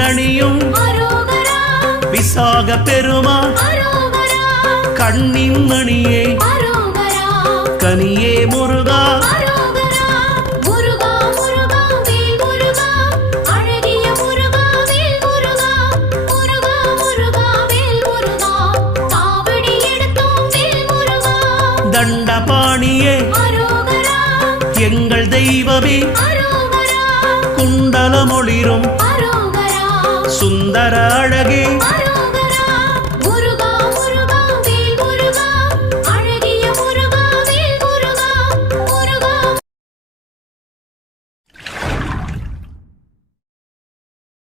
தேரணியும் விசாக பெருமான் கண்ணின் மணியே கனியே முருகா தண்டபாணியே எங்கள் தெய்வமே குண்டலமொளிரும் சுந்தர அழகே